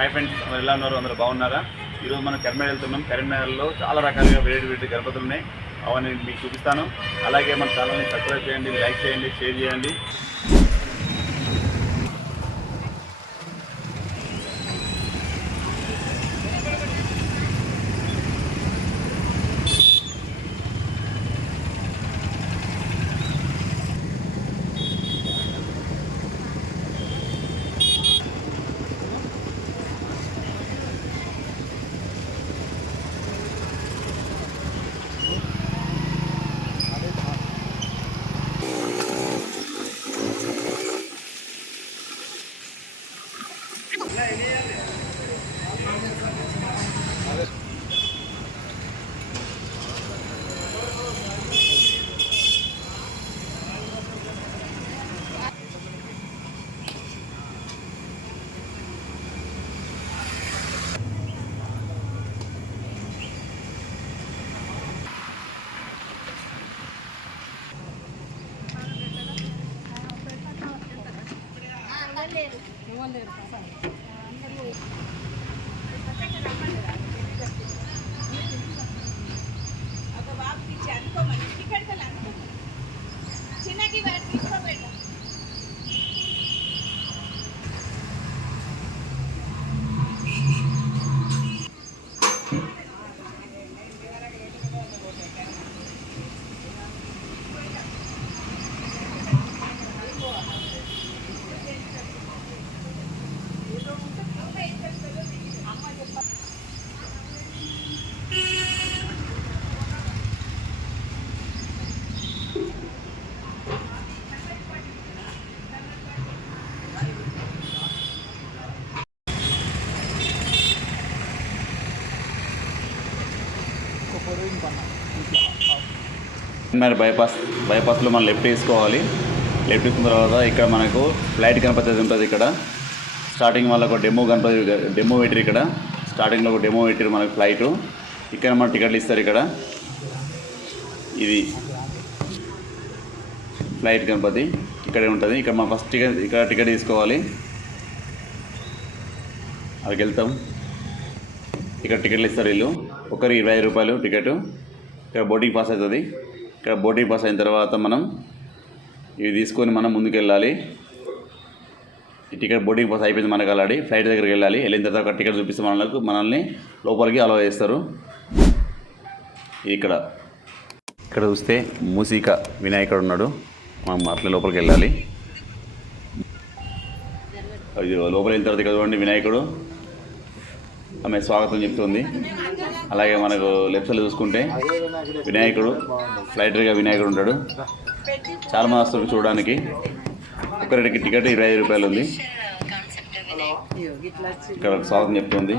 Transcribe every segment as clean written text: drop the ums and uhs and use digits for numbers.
Hi friends, అందరూ ఎలా ఉన్నారు? అందరూ బాగున్నారా? ఈరోజు మనం కరీంనగర్ వెళ్తున్నాం. కరీంనగర్లో చాలా రకాలుగా వేడి గణపతులు ఉన్నాయి. అవన్నీ మీకు చూపిస్తాను. అలాగే మన ఛానల్ని సబ్స్క్రైబ్ చేయండి, లైక్ చేయండి, షేర్ చేయండి. బైపాస్లో మనం లెఫ్ట్ తీసుకోవాలి. లెఫ్ట్ తీసుకున్న తర్వాత ఇక్కడ మనకు ఫ్లైట్ గణపతి ఉంటుంది. ఇక్కడ స్టార్టింగ్ వల్ల ఒక డెమో పెట్టిరు. ఇక్కడ స్టార్టింగ్లో ఒక డెమో పెట్టిరు మనకు ఫ్లైట్. ఇక్కడ మన టికెట్లు ఇస్తారు. ఇక్కడ ఇది ఫ్లైట్ గణపతి ఇక్కడే ఉంటుంది. ఇక్కడ మనం ఫస్ట్ టికెట్ తీసుకోవాలి. అక్కడికి వెళ్తాం. ఇక్కడ టికెట్లు ఇస్తారు వీళ్ళు. ఒకరికి 25 రూపాయలు టికెట్. ఇక్కడ బోర్డింగ్ పాస్ అవుతుంది. ఇక్కడ బోర్డింగ్ పాస్ అయిన తర్వాత మనం ఇవి తీసుకొని మనం ముందుకు వెళ్ళాలి. ఈ టికెట్ బోర్డింగ్ పాస్ అయిపోయింది మనకు ఆల్రెడీ. ఫ్లైట్ దగ్గరికి వెళ్ళాలి. వెళ్ళిన తర్వాత టికెట్ చూపిస్తే మనల్ని లోపలికి అలౌ చేస్తారు. ఇక్కడ చూస్తే మూసిక వినాయకుడు ఉన్నాడు. మనం అట్లా లోపలికి వెళ్ళాలి. ఇది లోపల వెళ్ళిన తర్వాత ఇక్కడ చూడండి వినాయకుడు, ఆమె స్వాగతం చెప్తుంది. అలాగే మనకు లెఫ్ట్ సైడ్ చూసుకుంటే వినాయకుడు, ఫ్లైటర్గా వినాయకుడు ఉంటాడు. చాలా మంది వస్తారు చూడడానికి. ఒకరికి టికెట్ 25 రూపాయలు ఉంది. ఇక్కడ స్వాగతం చెప్తుంది.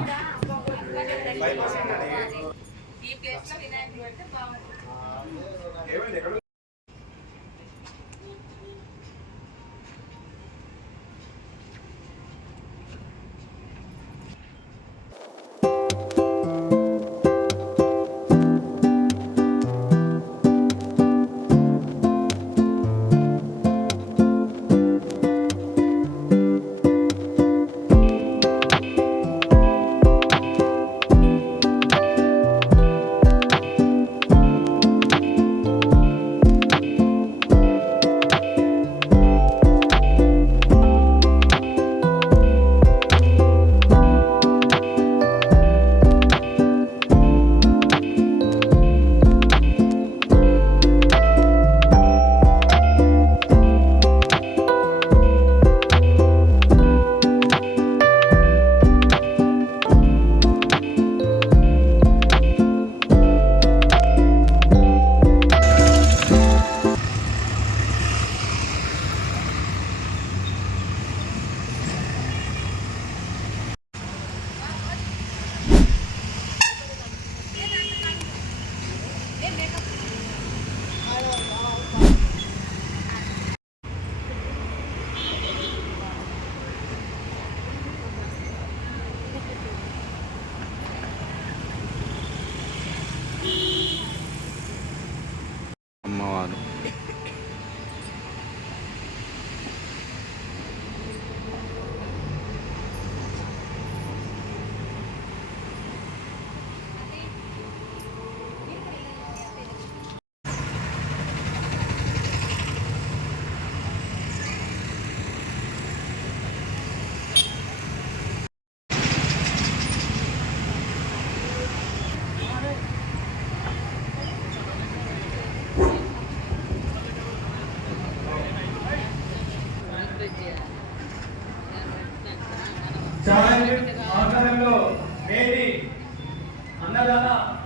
తెలంగాణ